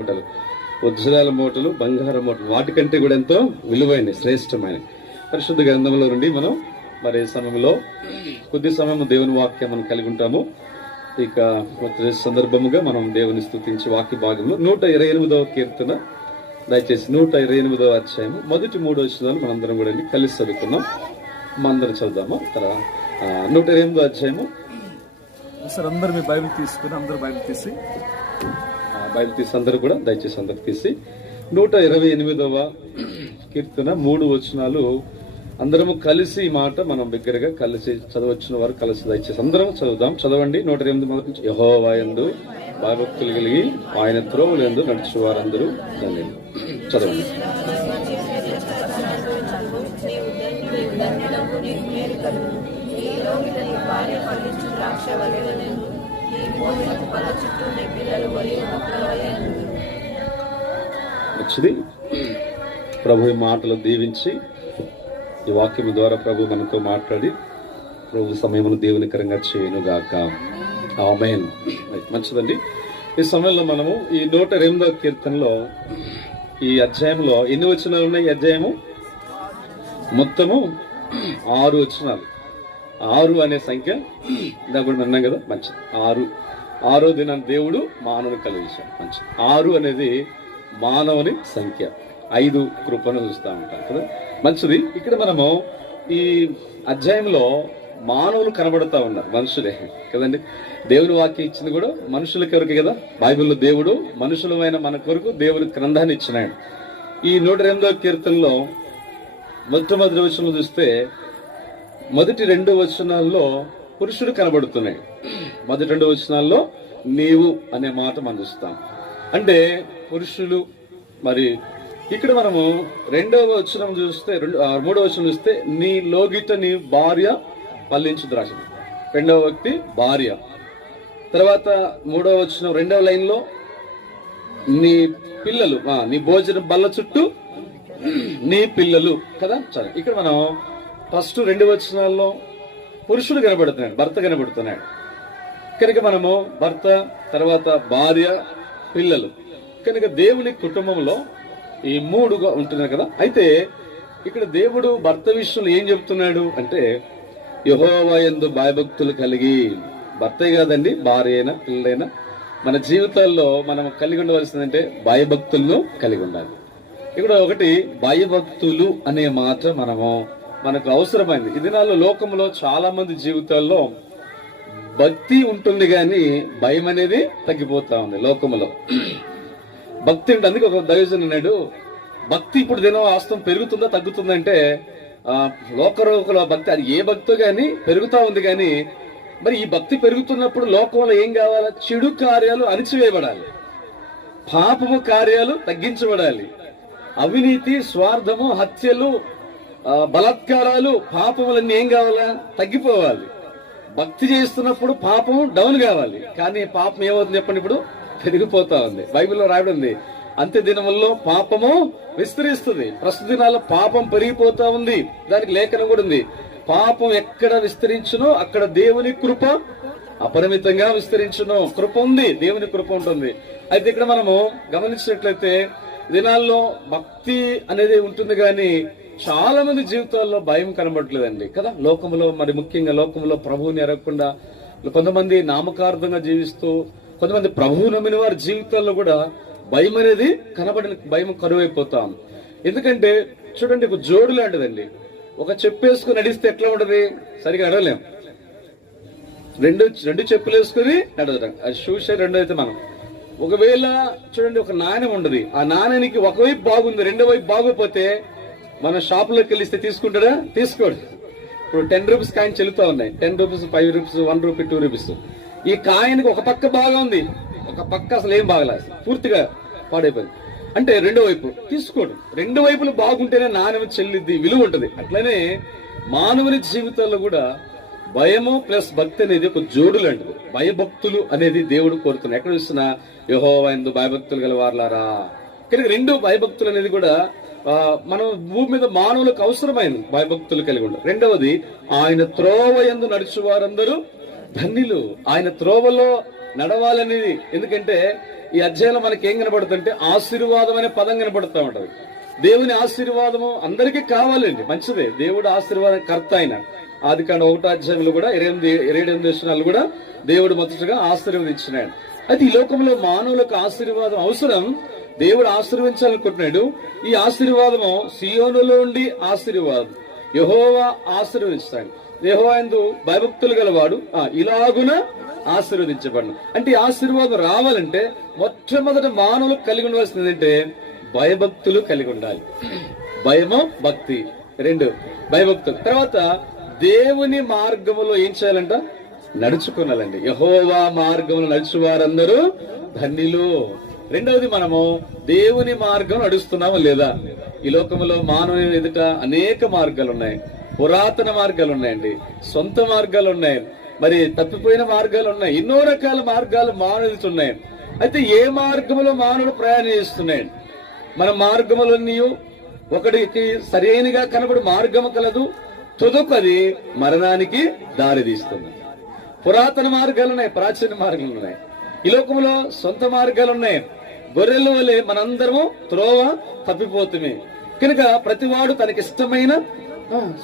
మూటలు, వజ్రాల మూటలు, బంగారం మూటలు, వాటికంటే కూడా ఎంతో విలువైన శ్రేష్టమైన పరిశుద్ధ గ్రంథంలో నుండి మనం మరి సమయంలో కొద్ది సమయం దేవుని వాక్యం మనం కలిగి ఉంటాము. ఇక సందర్భముగా మనం దేవుని స్తుతించి వాక్య భాగంలో 128వ కీర్తన, దయచేసి 128వ అధ్యాయము మొదటి 3 వచనాలు మనందరం కూడా కలిసి చదువుకున్నాం. మనందరం చదువుదాము. 128వ అధ్యాయము. సార్ అందరు మీ బైబిల్ తీసుకుని అందరూ బైబిల్ తీసి అందరూ కూడా దయచేసి అందరు తీసి 128వ కీర్తన 3 వచనాలు అందరము కలిసి ఈ మాట మనం బిగ్గరగా కలిసి చదవచ్చిన వారు కలిసి దయచేసి అందరం చదువుదాం. చదవండి. 108 మొదటి నుంచి. యెహోవా యందు భయభక్తులు కలిగి ఆయన త్రోవలందు నడుచు వారందరూ ధన్యులు. చదవండి. మంచిది. ప్రభు మాటలు దీవించి ఈ వాక్యం ద్వారా ప్రభు మనతో మాట్లాడి ప్రభు సమయమును దేవునికరంగా చేయనుగాక. ఆమేన్. మంచిదండి. ఈ సమయంలో మనము ఈ 108వ కీర్తనలో ఈ అధ్యాయంలో ఎన్ని వచనాలు ఉన్నాయి? ఈ అధ్యాయము మొత్తము 6 వచనాలు. 6 అనే సంఖ్య ఇందాక కూడా విన్నాం కదా. మంచిది. 6వ దినాన్ని దేవుడు మానవుని కలిగించాడు. మంచిది. 6 అనేది మానవుని సంఖ్య. 5 కృపను చూస్తూ ఉంటాం కదా. మంచిది. ఇక్కడ మనము ఈ అధ్యాయంలో మానవులు కనబడుతూ ఉన్నారు, మనుషులే కదండి. దేవుని వాక్యం ఇచ్చింది కూడా మనుషుల కొరకు కదా. బైబిల్లో దేవుడు మనుషులమైన మన కొరకు దేవుని గ్రంథాన్ని ఇచ్చినాడు. ఈ 108వ కీర్తనలో మొట్టమొదటి వచనం చూస్తే మొదటి 2 వచనాల్లో పురుషుడు కనబడుతున్నాడు. మొదటి 2 వచనాల్లో నీవు అనే మాట మనం చూస్తాం. అంటే పురుషులు. మరి ఇక్కడ మనము 2వ వచనం చూస్తే 3వ వచనం చూస్తే నీ లోగిట నీ భార్య పల్లించు ద్రాక్ష. 2వ వ్యక్తి భార్య. తర్వాత 3వ వచనం 2వ లైన్లో నీ పిల్లలు, నీ భోజనం బల్ల చుట్టూ నీ పిల్లలు కదా. సరే, ఇక్కడ మనం ఫస్ట్ 2 వచనాల్లో పురుషుడు కనబడుతున్నాడు, భర్త కనబడుతున్నాడు కనుక మనము భర్త, తర్వాత భార్య, పిల్లలు కనుక దేవుని కుటుంబంలో ఈ 3గా ఉంటున్నారు కదా. అయితే ఇక్కడ దేవుడు భర్త విషయంలో ఏం చెప్తున్నాడు అంటే యెహోవా యందు భయభక్తులు కలిగి, భర్తే కాదండి, భార్య అయినా పిల్లలైనా మన జీవితాల్లో మనం కలిగి ఉండవలసిందంటే భయభక్తులను కలిగి ఉండాలి. ఇక్కడ ఒకటి భయభక్తులు అనే మాట మనకు అవసరమైంది. ఈ దినాల్లో లోకంలో చాలా మంది జీవితాల్లో భక్తి ఉంటుంది కానీ భయం అనేది తగ్గిపోతా ఉంది లోకంలో. భక్తి అంటే అందుకే ఒక దైవజన్ అన్నాడు, భక్తి ఇప్పుడు దినం వాస్తవం పెరుగుతుందా తగ్గుతుందంటే లోకరోకుల భక్తి, అది ఏ భక్తో గాని పెరుగుతా ఉంది. కానీ మరి ఈ భక్తి పెరుగుతున్నప్పుడు లోకంలో ఏం కావాలా? చెడు కార్యాలు అణిచివేయబడాలి, పాపము కార్యాలు తగ్గించబడాలి, అవినీతి, స్వార్థము, హత్యలు, బలాత్కారాలు, పాపములన్నీ ఏం కావాలా? తగ్గిపోవాలి. భక్తి చేస్తున్నప్పుడు పాపం డౌన్ కావాలి. కానీ పాపం ఏమవుతుంది చెప్పండి? ఇప్పుడు పెరిగిపోతా ఉంది. బైబిల్లో రాయడం ఉంది, అంత్య దినముల్లో పాపము విస్తరిస్తుంది. ప్రస్తుత దినాల్లో పాపం పెరిగిపోతా ఉంది. దానికి లేఖనం కూడా ఉంది, పాపం ఎక్కడ విస్తరించునో అక్కడ దేవుని కృప అపరిమితంగా విస్తరించును. కృప ఉంది, దేవుని కృప ఉంటుంది. అయితే ఇక్కడ మనము గమనించినట్లయితే దినాల్లో భక్తి అనేది ఉంటుంది కానీ చాలా మంది జీవితాల్లో భయం కనబడట్లేదండి కదా. లోకంలో మరి ముఖ్యంగా లోకంలో ప్రభువుని ఎరగకుండా కొంతమంది నామకార్థంగా జీవిస్తూ, కొంతమంది ప్రభువు నమ్మిన వారి జీవితాల్లో కూడా భయం అనేది భయం కరువైపోతాం. ఎందుకంటే చూడండి, ఒక జోడు లాంటిదండి. ఒక చెప్పు వేసుకుని నడిస్తే ఎట్లా ఉంటది? సరిగా నడవలేం. రెండు చెప్పులు వేసుకుని నడవడం అది షూస్. 2 అయితే మనం ఒకవేళ చూడండి, ఒక నాణ్యం ఉండదు. ఆ నాణ్యానికి ఒకవైపు బాగుంది, రెండో వైపు బాగోపోతే మన షాపులోకి వెళ్ళిస్తే తీసుకుంటాడా? తీసుకోడు. ఇప్పుడు 10 రూపీస్ కాయిన్ చెల్లుతా ఉన్నాయి. 10 రూపీస్, 5 రూపీస్, 1 రూపీ, 2 రూపీస్. ఈ కాయిన్కి ఒక పక్క బాగా ఉంది, ఒక పక్క అసలు ఏం బాగలేదు, పూర్తిగా పాడైపోయింది. అంటే రెండో వైపు తీసుకోడు. 2 వైపులు బాగుంటేనే నాణ్యం చెల్లిద్ది, విలువ ఉంటుంది. అట్లనే మానవుని జీవితాల్లో కూడా భయము ప్లస్ భక్తి అనేది ఒక జోడు లాంటిది. భయభక్తులు అనేది దేవుడు కోరుతున్నాడు. ఎక్కడ చూస్తున్నా యెహోవా యందు భయభక్తులు గల వారలారా. కనుక 2 భయభక్తులు అనేది కూడా మనం భూమి మీద మానవులకు అవసరమైంది, భయభక్తులు కలిగి ఉండాలి. 2వది ఆయన త్రోవ యందు నడుచు వారందరూ ధన్యులు. ఆయన త్రోవలో నడవాలనేది. ఎందుకంటే ఈ అధ్యాయంలో మనకి ఏం కనబడుతుంటే ఆశీర్వాదం అనే పదం కనబడుతూ ఉంటది. దేవుని ఆశీర్వాదము అందరికీ కావాలండి, మంచిదే. దేవుడు ఆశీర్వాదం కర్త ఆయన. ఆదికాండం 1వ అధ్యాయంలో కూడా 28 వచనాలు కూడా దేవుడు మొదటగా ఆశీర్వదించినాడు. అయితే ఈ లోకంలో మానవులకు ఆశీర్వాదం అవసరం. దేవుడు ఆశీర్వించాలనుకుంటున్నాడు. ఈ ఆశీర్వాదము సియోనులో ఉండి ఆశీర్వాదం యెహోవా ఆశీర్వదిస్తాడు. యెహోవా యందు భయభక్తులు గలవాడు ఇలాగున ఆశీర్వదించబడను. అంటే ఈ ఆశీర్వాదం రావాలంటే మొట్టమొదట మానవులు కలిగి ఉండవలసింది ఏంటంటే భయభక్తులు కలిగి ఉండాలి. భయము, భక్తి, 2 భయభక్తులు. తర్వాత దేవుని మార్గములో ఏం చేయాలంట? నడుచుకోవాలండి. యెహోవా మార్గములో నడుచు వారందరూ ధన్యులు. 2వది మనము దేవుని మార్గం నడుస్తున్నామా లేదా? ఈ లోకంలో మానవుని ఎదుట అనేక మార్గాలు ఉన్నాయి. పురాతన మార్గాలు ఉన్నాయండి, సొంత మార్గాలు ఉన్నాయి, మరి తప్పిపోయిన మార్గాలు ఉన్నాయి, ఎన్నో రకాల మార్గాలు మానవుడికి ఉన్నాయి. అయితే ఏ మార్గంలో మానవుడు ప్రయాణం చేస్తున్నాడు? మన మార్గములన్నీ ఒకడికి సరైనగా కనబడి మార్గము కలదు, తుదకు అది మరణానికి దారి తీస్తుంది. పురాతన మార్గాలు ఉన్నాయి, ప్రాచీన మార్గాలు ఉన్నాయి. ఈ లోకంలో సొంత మార్గాలు ఉన్నాయి. గొర్రెల వలె మనందరము త్రోవ తప్పిపోతుమే కనుక ప్రతివాడు తనకిష్టమైన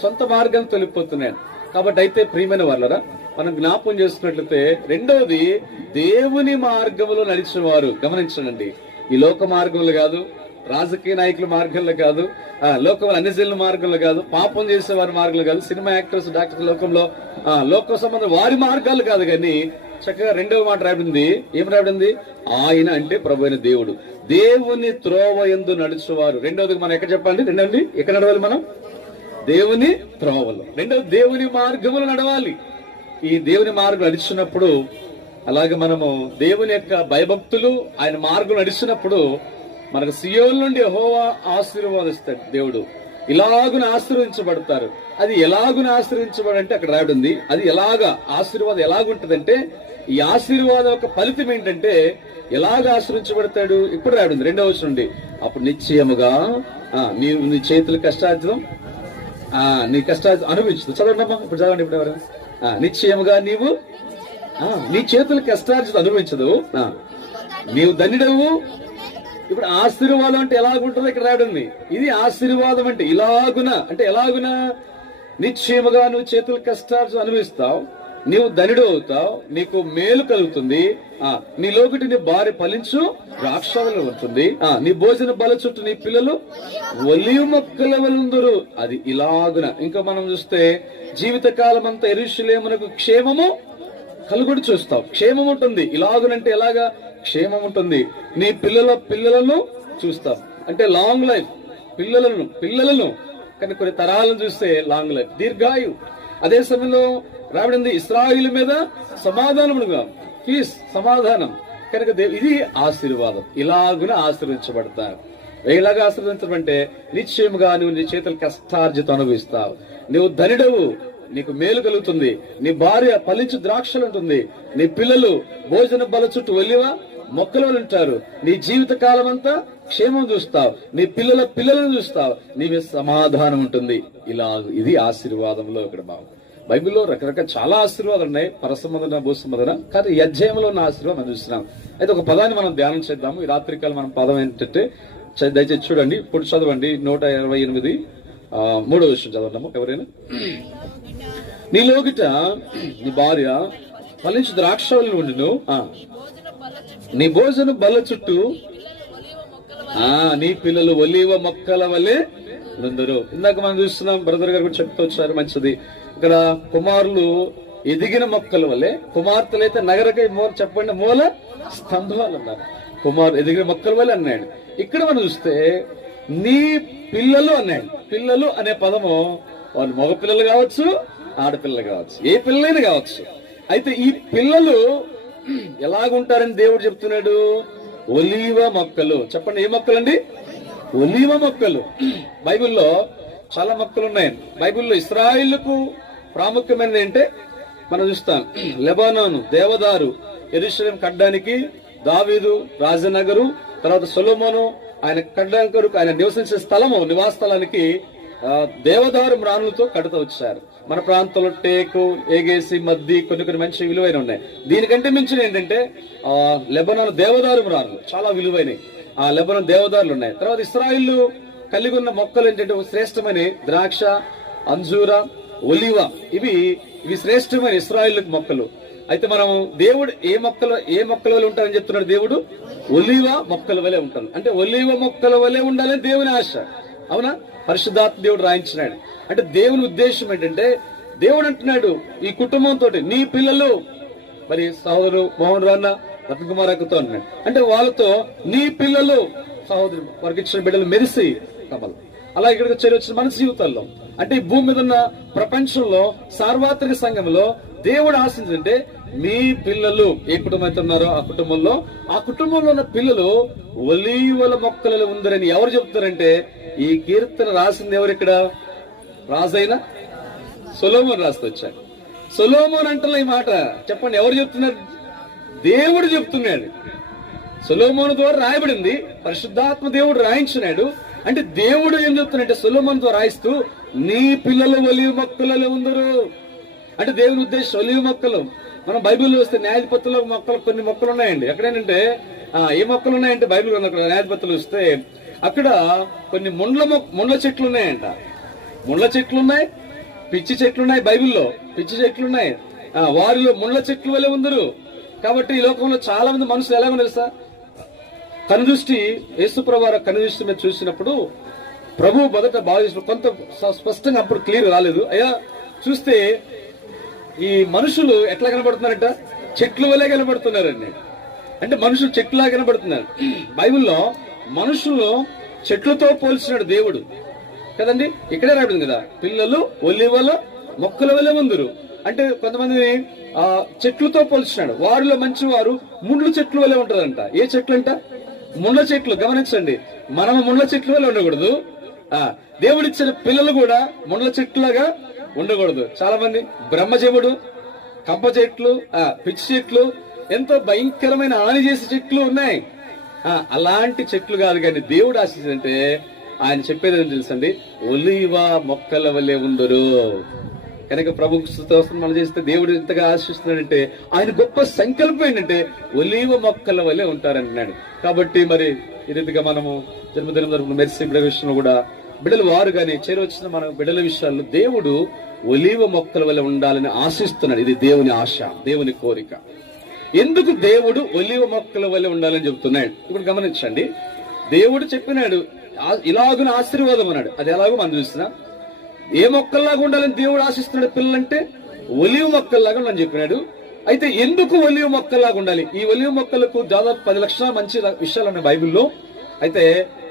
సొంత మార్గం తొలిపోతున్నాడు. కాబట్టి అయితే ప్రియమైన వాళ్ళరా, మనం జ్ఞాపకం చేసుకున్నట్లయితే 2వది దేవుని మార్గంలో నడిచిన వారు. గమనించండి, ఈ లోక మార్గంలో కాదు, రాజకీయ నాయకుల మార్గంలో కాదు, లోకంలో అన్ని జనుల మార్గంలో కాదు, పాపం చేసే వారి మార్గంలో కాదు, సినిమా యాక్టర్స్, డాక్టర్స్ లోకంలో లోక సంబంధం వారి మార్గాలు కాదు. కానీ చక్కగా 2వ మాట రాబడింది. ఏం రాబడింది? ఆయన అంటే ప్రభు అయిన దేవుడు. దేవుని త్రోవ యందు నడుచువారు. 2వది మనం ఎక్కడ చెప్పండి? 2వది ఎక్కడ నడవాలి? మనం దేవుని త్రోవలో. 2వది దేవుని మార్గములు నడవాలి. ఈ దేవుని మార్గం నడిచినప్పుడు, అలాగే మనము దేవుని యొక్క భయభక్తులు ఆయన మార్గం నడిచినప్పుడు మనకు సియోను నుండి యెహోవా ఆశీర్వాదిస్తాడు దేవుడు. ఇలాగున ఆశీర్వదించబడతారు. అది ఎలాగున ఆశీర్వించబడంటే అక్కడ రాయబడింది. అది ఎలాగా ఆశీర్వాదం ఎలాగుంటదంటే, ఈ ఆశీర్వాదం యొక్క ఫలితం ఏంటంటే ఎలాగ ఆశీర్వించబడతాడు? ఇప్పుడు రాయబడింది 2వ వచనం నుండి. అప్పుడు నిశ్చయముగా నీ చేతుల కష్టార్జితం నీ కష్టార్జితం అనుభవించదు. చదవండమ్మా, ఇప్పుడు చదవండి. ఇప్పుడు ఎవరు? నిశ్చయముగా నీవు నీ చేతుల కష్టార్జితం అనుభవించదు, నీవు ధన్యుడవు. ఇప్పుడు ఆశీర్వాదం అంటే ఎలాగుంటుందో ఇక్కడ రాయడుంది. ఇది ఆశీర్వాదం అంటే ఇలాగున, అంటే ఎలాగున? నిశ్చయముగా నువ్వు చేతుల కష్టార్జితం అనుభవిస్తావు, నీవు ధనుడు అవుతావు, నీకు మేలు కలుగుతుంది, నీ లోకిటి నీ భార్య ఫలించు ద్రాక్షవల్లి ఉంటుంది, నీ భోజన బల చుట్టూ నీ పిల్లలు ఒలివ మొక్కల వలుందురు. అది ఇలాగున. ఇంకా మనం చూస్తే జీవిత కాలం అంతా యెరూషలేమునకు క్షేమము కలుగుడు చూస్తావు. క్షేమం ఉంటుంది. ఇలాగునంటే ఎలాగా? క్షేమం ఉంటుంది. నీ పిల్లలను చూస్తావు, అంటే లాంగ్ లైఫ్. పిల్లలను కానీ కొన్ని తరాలను చూస్తే లాంగ్ లైఫ్, దీర్ఘాయు. అదే సమయంలో రాబడింది ఇశ్రాయేలు మీద సమాధానముగా, పీస్, సమాధానం. కనుక ఇది ఆశీర్వాదం. ఇలాగున ఆశీర్వించబడతారు. ఎలాగా ఆశీర్వించడం అంటే నిశ్చయముగా నువ్వు నీ చేతుల కష్టార్జితం అనుభవిస్తావు, నువ్వు ధనుడవు, నీకు మేలు కలుగుతుంది, నీ భార్య ఫలించు ద్రాక్షలు ఉంటుంది, నీ పిల్లలు భోజన బల చుట్టూ ఒలివ మొక్కలు ఉంటారు, నీ జీవిత కాలం అంతా క్షేమం చూస్తావు, నీ పిల్లలను చూస్తావు, నీ మీద సమాధానం ఉంటుంది. ఇలా ఇది ఆశీర్వాదంలో ఇక్కడ భాగం. బైబిల్లో రకరకాల చాలా ఆశీర్వాదాలు ఉన్నాయి, పరసంబంధన, భూసంబంధన. కానీ ఈ అధ్యాయంలో ఉన్న ఆశీర్వాదం మనం చూస్తున్నాం. అయితే ఒక పదాన్ని మనం ధ్యానం చేద్దాము. ఈ రాత్రికాలం మనం పదం ఏంటంటే, దయచేసి చూడండి, ఇప్పుడు చదవండి. 128 3వ విషయం చదవడము. ఎవరైనా? నీ లోగిట నీ భార్య ఫలించు ద్రాక్షవల్లి ఉండును, నీ భోజన బల్ల చుట్టూ నీ పిల్లలు ఒలీవ మొక్కల వలె నుందురు. ఇందాక మనం చూస్తున్నాం, బ్రదర్ గారు కూడా చెప్తూ వచ్చారు, మంచిది. ఇక్కడ కుమారులు ఎదిగిన మొక్కల వలె, కుమార్తెలు అయితే నగరకై చెప్పండి మూల స్తంభాలు అన్నారు. కుమారు ఎదిగిన మొక్కల వలె అన్నాడు. ఇక్కడ మనం చూస్తే నీ పిల్లలు అన్నాడు. పిల్లలు అనే పదము వాళ్ళు మగ పిల్లలు కావచ్చు, ఆడపిల్లలు కావచ్చు, ఏ పిల్లలైనా కావచ్చు. అయితే ఈ పిల్లలు ఎలాగుంటారని దేవుడు చెప్తున్నాడు? ఒలీవ మొక్కలు. చెప్పండి, ఏ మొక్కలండి? ఒలీవ మొక్కలు. బైబిల్లో చాలా మొక్కలు ఉన్నాయి. బైబిల్లో ఇశ్రాయేలుకు ప్రాముఖ్యమైనది ఏంటంటే మనం చూస్తాం, లెబానోను దేవదారు, యెరూషలేం కట్టడానికి దావీదు రాజనగరు, తర్వాత సొలొమోను ఆయన కట్టడానికి కొరకు ఆయన నివసించే స్థలము, నివాస స్థలానికి దేవదారు మ్రానులతో కడుతూ వచ్చారు. మన ప్రాంతంలో టేకు, ఏగేసి, మద్ది కొన్ని మంచి విలువైన ఉన్నాయి. దీనికంటే మించిన ఏంటంటే లెబనాన్ దేవదారు మ్రానులు చాలా విలువైనవి. ఆ లెబనాన్ దేవదారులు ఉన్నాయి. తర్వాత ఇశ్రాయేలు కలిగి ఉన్న మొక్కలు ఏంటంటే శ్రేష్టమైన ద్రాక్ష, అంజూర, ఒలివ, ఇవి శ్రేష్టమైన ఇశ్రాయేలు మొక్కలు. అయితే మనం దేవుడు ఏ మొక్కల వల్ల ఉంటారని చెప్తున్నాడు. దేవుడు ఒలివ మొక్కల వలె ఉంటాను అంటే ఒలివ మొక్కల వలె ఉండాలని దేవుని ఆశ. అవునా? పరిశుద్ధాత్మ దేవుడు రాయించినాడు. అంటే దేవుని ఉద్దేశం ఏంటంటే దేవుడు అంటున్నాడు ఈ కుటుంబంతో నీ పిల్లలు, మరి సహోదరు మోహన్ రాన్న రత్న కుమార్ అక్కతో అంటున్నాడు. అంటే వాళ్ళతో నీ పిల్లలు, సహోదరు వారికి ఇచ్చిన బిడ్డలు మెరిసి కమలు. అలా ఇక్కడికి చేరి వచ్చిన మన జీవితాల్లో అంటే ఈ భూమి మీద ఉన్న ప్రపంచంలో సార్వత్రిక సంఘంలో దేవుడు ఆశించంటే మీ పిల్లలు ఏ కుటుంబం అయితే ఉన్నారో ఆ కుటుంబంలో ఉన్న పిల్లలు ఒలీవల మొక్కలలో ఉందరని ఎవరు చెప్తారంటే ఈ కీర్తన రాసింది ఎవరు? ఇక్కడ రాజైన సొలొమోను రాస్తూ వచ్చాడు. సొలొమోను అంటున్న ఈ మాట చెప్పండి, ఎవరు చెప్తున్నారు? దేవుడు చెప్తున్నాడు. సొలొమోను ద్వారా రాయబడింది, పరిశుద్ధాత్మ దేవుడు రాయించినాడు. అంటే దేవుడు ఏం చెప్తున్నాడంటే సొలొమోనుతో రాయిస్తూ నీ పిల్లలు ఒలీవ మొక్కలలో ఉందరు అంటే దేవుని ఉద్దేశం ఒలీవ మొక్కలు. మనం బైబిల్లో వస్తే న్యాయాధిపతుల మొక్కలు కొన్ని మొక్కలు ఉన్నాయండి. ఎక్కడేంటంటే ఏ మొక్కలు ఉన్నాయంటే బైబిల్ న్యాయాధిపతులు వస్తే అక్కడ కొన్ని ముండ్ల చెట్లు ఉన్నాయంట. ముండ్ల చెట్లు ఉన్నాయి, పిచ్చి చెట్లు ఉన్నాయి. బైబిల్లో పిచ్చి చెట్లు ఉన్నాయి. వారిలో ముండ్ల చెట్లు వల్లే ఉందరు. కాబట్టి ఈ లోకంలో చాలా మంది మనుషులు ఎలాగో తెలుసా, కనుదృష్టి యేసుప్రభు కనుదృష్టి మీద చూసినప్పుడు ప్రభు మొదట బాగా చేసినప్పుడు కొంత స్పష్టంగా అప్పుడు క్లియర్ రాలేదు. అయ్యా చూస్తే ఈ మనుషులు ఎట్లా కనబడుతున్నారంట, చెట్లు వల్లే కనబడుతున్నారండి. అంటే మనుషులు చెట్లులా కనబడుతున్నారు. బైబిల్లో మనుషులు చెట్లతో పోల్చినాడు దేవుడు కదండి. ఇక్కడే రాబడింది కదా, పిల్లలు ఒలీవల మొక్కల వల్లే ఉందరు అంటే కొంతమంది చెట్లతో పోల్చినాడు. వారిలో మంచి వారు ముండ్ల చెట్లు వల్లే ఉంటదంట. ఏ చెట్లు అంట? ముండ్ల చెట్లు. గమనించండి, మనము ముండ్ల చెట్లు వల్ల ఉండకూడదు. దేవుడిచ్చిన పిల్లలు కూడా ముండ్ల చెట్లుగా ఉండకూడదు. చాలా మంది బ్రహ్మజముడు, కంప చెట్లు, పిచ్చి చెట్లు, ఎంతో భయంకరమైన హాని చేసే చెట్లు ఉన్నాయి. అలాంటి చెట్లు కాదు. కానీ దేవుడు ఆశించంటే ఆయన చెప్పేది ఏం తెలుసండి, ఒలీవ మొక్కల వల్లే ఉండరు. కనుక ప్రభు స్తోత్రం మనం చేస్తే దేవుడు ఎంతగా ఆశిస్తున్నాడంటే ఆయన గొప్ప సంకల్పం ఏంటంటే ఒలీవ మొక్కల వల్లే ఉంటారంటున్నాడు. కాబట్టి మరి ఈ రీతిగా మనము జన్మదినం జరుపుకున్న మెర్సీ బిడ్డ విషయంలో కూడా బిడ్డలు వారు కానీ చేరవచ్చిన మన బిడ్డల విషయాల్లో దేవుడు ఒలీవ మొక్కల వల్ల ఉండాలని ఆశిస్తున్నాడు. ఇది దేవుని ఆశ, దేవుని కోరిక. ఎందుకు దేవుడు ఒలీవ మొక్కల వల్ల ఉండాలని చెబుతున్నాడు? ఇప్పుడు గమనించండి, దేవుడు చెప్పినాడు ఇలాగున ఆశీర్వాదం అన్నాడు. అది ఎలాగో మనం చూస్తున్నాం. ఏ మొక్కల్లాగా ఉండాలని దేవుడు ఆశిస్తున్నాడు పిల్లలంటే ఒలీవ మొక్కల్లాగా ఉండాలని చెప్పినాడు. అయితే ఎందుకు ఒలీవ మొక్కల్లాగా ఉండాలి? ఈ ఒలీవ మొక్కలకు దాదాపు 10 లక్షల మంచి విషయాలు ఉన్నాయి బైబిల్లో. అయితే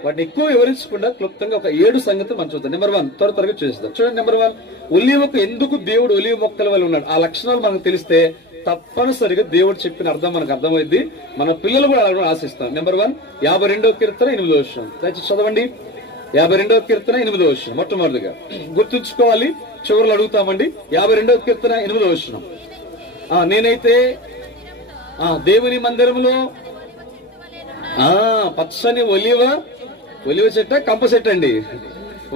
వాటిని ఎక్కువ వివరించకుండా క్లుప్తంగా ఒక 7 సంగతులు మనం చూద్దాం. నెంబర్ 1 త్వరగా చూస్తాం. చూడండి, నెంబర్ 1 ఒలీవకు ఎందుకు దేవుడు ఒలీవ మొక్కల వల్ల ఉన్నాడు. ఆ లక్షణాలు మనకు తెలిస్తే తప్పనిసరిగా దేవుడు చెప్పిన అర్థం మనకు అర్థమైంది. మన పిల్లలు కూడా అలా ఆశిస్తాం. నెంబర్ 1 52వ కీర్తన 8వ వచనం దయచేసి చదవండి. 52వ కీర్తన 8వ వచనం మొట్టమొదటిగా గుర్తుంచుకోవాలి. చివరిలో అడుగుతామండి. 52వ కీర్తన 8వ వచనం. నేనైతే దేవుని మందిరంలో పచ్చని ఒలివ చెట్టు, కంప చెట్టు అండి.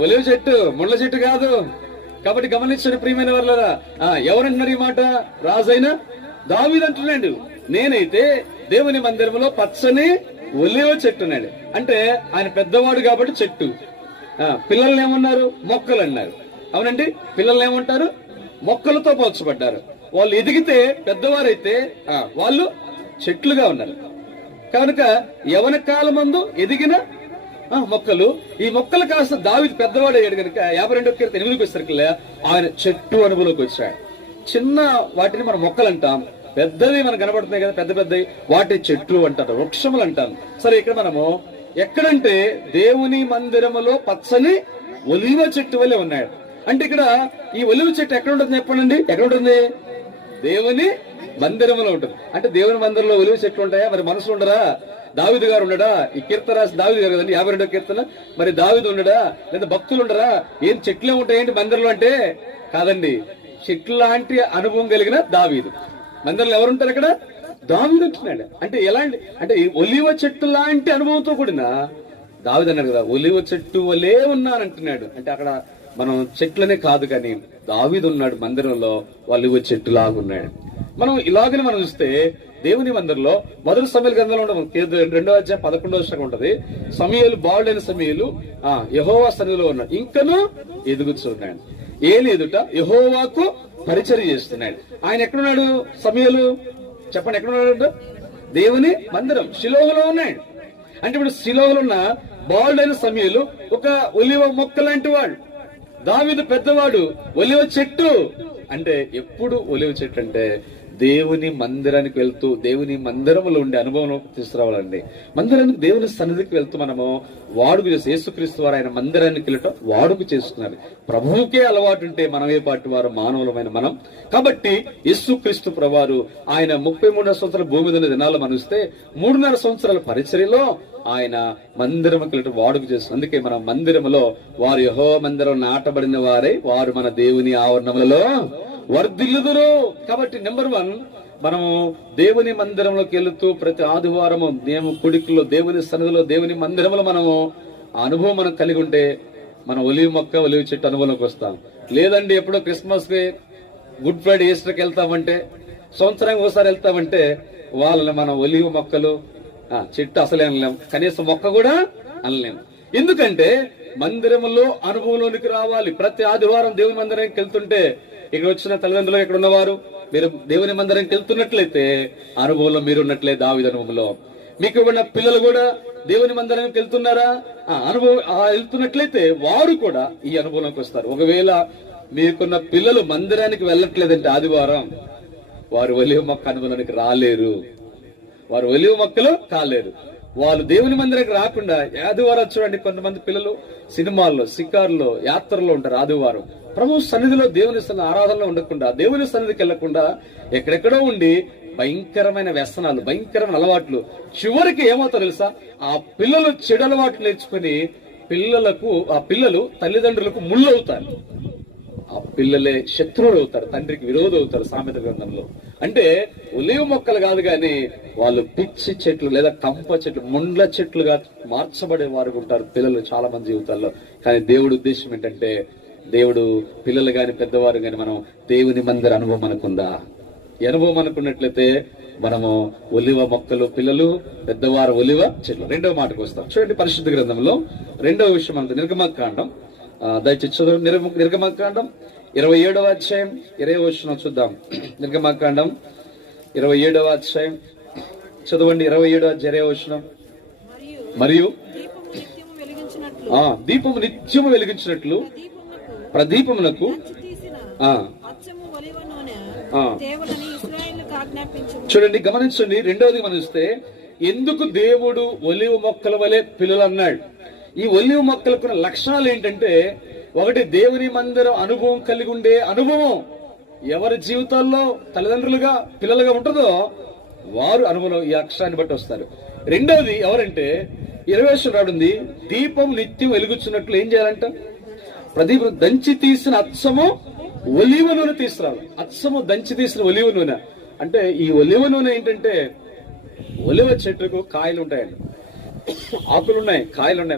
ఒలివ చెట్టు, ముండ్ల చెట్టు కాదు. కాబట్టి గమనించండి ప్రియమైన వాళ్ళరా, ఎవరంటున్నారు ఈ మాట? రాజైన దావీదు అంటున్నాడు, నేనైతే దేవుని మందిరంలో పచ్చని ఒలివ చెట్టు అన్నాడు. అంటే ఆయన పెద్దవాడు కాబట్టి చెట్టు. పిల్లల్ని ఏమన్నారు? మొక్కలు అన్నారు. అవునండి, పిల్లల్ని ఏమంటారు? మొక్కలతో పోల్చబడ్డారు. వాళ్ళు ఎదిగితే పెద్దవారైతే వాళ్ళు చెట్లుగా ఉన్నారు. కనుక యవన కాలమందు ఎదిగిన మొక్కలు. ఈ మొక్కలు కాస్త దావీదు పెద్దవాడు అయ్యాడు కనుక 52వ కీర్తన 8కి వచ్చేసరికి ఆయన చెట్టు అనుభవంలోకి వచ్చాడు. చిన్న వాటిని మనం మొక్కలు అంటాం, పెద్దవి మనకు కనబడుతున్నాయి కదా, పెద్ద పెద్దవి వాటి చెట్లు అంటారు, వృక్షములు అంటాం. సరే, ఇక్కడ మనము ఎక్కడంటే దేవుని మందిరములో పచ్చని ఒలీవ చెట్టు వల్లే ఉన్నాడు. అంటే ఇక్కడ ఈ ఒలీవ చెట్టు ఎక్కడ ఉంటుంది చెప్పండి? ఎక్కడ ఉంటుంది? దేవుని మందిరంలో ఉంటుంది. అంటే దేవుని మందిరంలో ఒలీవ చెట్లు ఉంటాయా? మరి మనుషులు ఉండరా? దావీదు గారు ఉండడా? ఈ కీర్తన రాసి దావీదు గారు కదండి, 52వ కీర్తన. మరి దావీదు ఉండడా? లేదా భక్తులు ఉండరా? ఏం చెట్లే ఉంటాయేంటి మందిరంలో అంటే? కాదండి, చెట్లు లాంటి అనుభవం కలిగిన దావీదు. మందిరంలో ఎవరుంటారు? అక్కడ దావీదు ఉంటున్నాడు. అంటే ఎలాంటి అంటే ఒలీవ చెట్టు లాంటి అనుభవంతో కూడిన దావీదు అన్నాడు కదా, ఒలీవ చెట్టు వలే ఉన్నానంటున్నాడు. అంటే అక్కడ మనం చెట్లనే కాదు కానీ దావీదు ఉన్నాడు మందిరంలో, ఒలీవ చెట్టులాగా ఉన్నాడు. మనం ఇలాగనే మనం చూస్తే దేవుని మందిరంలో మొదటి సమయలు గ్రంథంలో ఉండదు, 2వ అధ్యాయం 11వ వచనం ఉంటది. సమయలు బాగుడైన సమయలు యెహోవా సన్నిధిలో ఉన్నాడు, ఇంకనూ ఎదుగుతున్నాడు. ఏలి ఎదుట యెహోవాకు పరిచర్య చేస్తున్నాడు. ఆయన ఎక్కడున్నాడు? సమయలు చెప్పండి, ఎక్కడున్నాడు? దేవుని మందిరం షిలోహులో ఉన్నాడు. అంటే ఇప్పుడు షిలోహులో ఉన్న బాలుడైన సమయలు ఒక ఒలివ మొక్క లాంటి వాడు, దావీదు పెద్దవాడు, ఒలివ చెట్టు. అంటే ఎప్పుడు ఒలివ చెట్టు అంటే దేవుని మందిరానికి వెళ్తూ దేవుని మందిరంలో ఉండే అనుభవం తీసుకురావాలండి. మందిరానికి దేవుని సన్నిధికి వెళ్తూ మనము వాడుకు చేసి, యేసుక్రీస్తు వారు ఆయన మందిరానికి వెళ్ళటం వాడుకు చేస్తున్నారు. ప్రభువుకే అలవాటు ఉంటే మనమే పాటి వారు మానవులమైన మనం. కాబట్టి యేసుక్రీస్తు ప్రభువారు ఆయన 33 సంవత్సరాల భూమి మీద దినాలు మనిస్తే 3.5 సంవత్సరాల పరిచర్యలో ఆయన మందిరంకి వెళ్ళటం వాడుకు చేస్తున్నారు. అందుకే మన మందిరములో వారు యెహోవా మందిరం నాటబడిన వారై వారు మన దేవుని ఆవరణములలో వర్ధిల్లుదురు. కాబట్టి నెంబర్ 1, మనము దేవుని మందిరంలోకి వెళుతూ ప్రతి ఆదివారము దేవుని కుడికిలో దేవుని సన్నిధిలో దేవుని మందిరంలో మనము ఆ అనుభవం మనం కలిగి ఉంటే మనం ఒలివ మొక్క ఒలివ చెట్టు అనుభవంలోకి వస్తాం. లేదండి ఎప్పుడో క్రిస్మస్ కి, గుడ్ ఫ్రైడే, ఈస్టర్కి వెళ్తామంటే, సంవత్సరానికి ఒకసారి వెళ్తామంటే వాళ్ళని మనం ఒలివ మొక్కలు చెట్టు అసలే అనలేం, కనీసం మొక్క కూడా అనలేం. ఎందుకంటే మందిరంలో అనుభవంలోనికి రావాలి. ప్రతి ఆదివారం దేవుని మందిరానికి వెళ్తుంటే ఇక్కడ వచ్చిన తల్లిదండ్రులు ఇక్కడ ఉన్నవారు మీరు దేవుని మందిరానికి వెళ్తున్నట్లయితే అనుభవంలో మీరున్నట్లే దావీదు అనుభవంలో. మీకు ఉన్న పిల్లలు కూడా దేవుని మందిరానికి వెళ్తున్నారా? అనుభవం వెళ్తున్నట్లయితే వారు కూడా ఈ అనుభవంలోకి వస్తారు. ఒకవేళ మీకున్న పిల్లలు మందిరానికి వెళ్ళట్లేదంటే ఆదివారం, వారు ఒలివ మొక్క అనుభవానికి రాలేరు, వారు ఒలివ మొక్కలు కాలేరు. వాళ్ళు దేవుని మందిరానికి రాకుండా ఆదివారం చూడండి, కొంతమంది పిల్లలు సినిమాల్లో, షికారులో, యాత్రలో ఉంటారు. ఆదివారం ప్రభు సన్నిధిలో దేవుని ఆరాధనలో ఉండకుండా, దేవుని సన్నిధికి వెళ్లకుండా ఎక్కడెక్కడో ఉండి భయంకరమైన వ్యసనాలు, భయంకరమైన అలవాట్లు, చివరికి ఏమవుతారు తెలుసా? ఆ పిల్లలు చెడు అలవాట్లు నేర్చుకుని ఆ పిల్లలు తల్లిదండ్రులకు ముళ్ళు అవుతారు. ఆ పిల్లలే శత్రువులు అవుతారు, తండ్రికి విరోధం అవుతారు. సామెత గ్రంథంలో అంటే ఒలివ మొక్కలు కాదు కానీ వాళ్ళు పిచ్చి చెట్లు లేదా కంప చెట్లు, ముండ్ల చెట్లుగా మార్చబడే వారు ఉంటారు పిల్లలు చాలా మంది జీవితాల్లో. కానీ దేవుడి ఉద్దేశం ఏంటంటే, దేవుడు పిల్లలు గాని పెద్దవారు గాని మనం దేవుని మందిర అనుభవం అనుకుందా? ఈ అనుభవం అనుకున్నట్లయితే మనము ఒలివ మొక్కలు, పిల్లలు, పెద్దవారు ఒలివ చెట్లు. 2వ మాటకు వస్తాం. చూడండి పరిశుద్ధ గ్రంథంలో 2వ విషయం అంతా నిర్గమకాండం. దయచేసి చదువు. నిర్గమకాండం 27వ అధ్యాయం 20వ వచనం చూద్దాం. నిర్గమకాండం 27వ అధ్యాయం చదవండి. 27వ అధ్యాయం 20వ వచనం. మరియు దీపము నిత్యము వెలిగించినట్లు ప్రదీపమునకు చూడండి, గమనించండి. 2వది గమనిస్తే ఎందుకు దేవుడు ఒలివ మొక్కల వలె పిల్లలు అన్నాడు? ఈ ఒలివ మొక్కలకు లక్షణాలు ఏంటంటే, ఒకటి దేవుని మందిరం అనుభవం కలిగి ఉండే అనుభవం ఎవరి జీవితాల్లో తల్లిదండ్రులుగా పిల్లలుగా ఉంటుందో వారు అనుభవం ఈ అక్షరాన్ని బట్టి వస్తారు. 2వది ఎవరంటే 20 రాడుంది, దీపం నిత్యం వెలుగుచున్నట్లు ఏం చేయాలంట? ప్రదీపం దంచి తీసిన అచ్చము ఒలివ నూనె తీసుకురావాలి. అచ్చము దంచి తీసిన ఒలివ నూనె అంటే, ఈ ఒలివ నూనె ఏంటంటే ఒలివ చెట్టుకు కాయలు ఉంటాయండి, ఆకులు ఉన్నాయి, కాయలు ఉన్నాయి.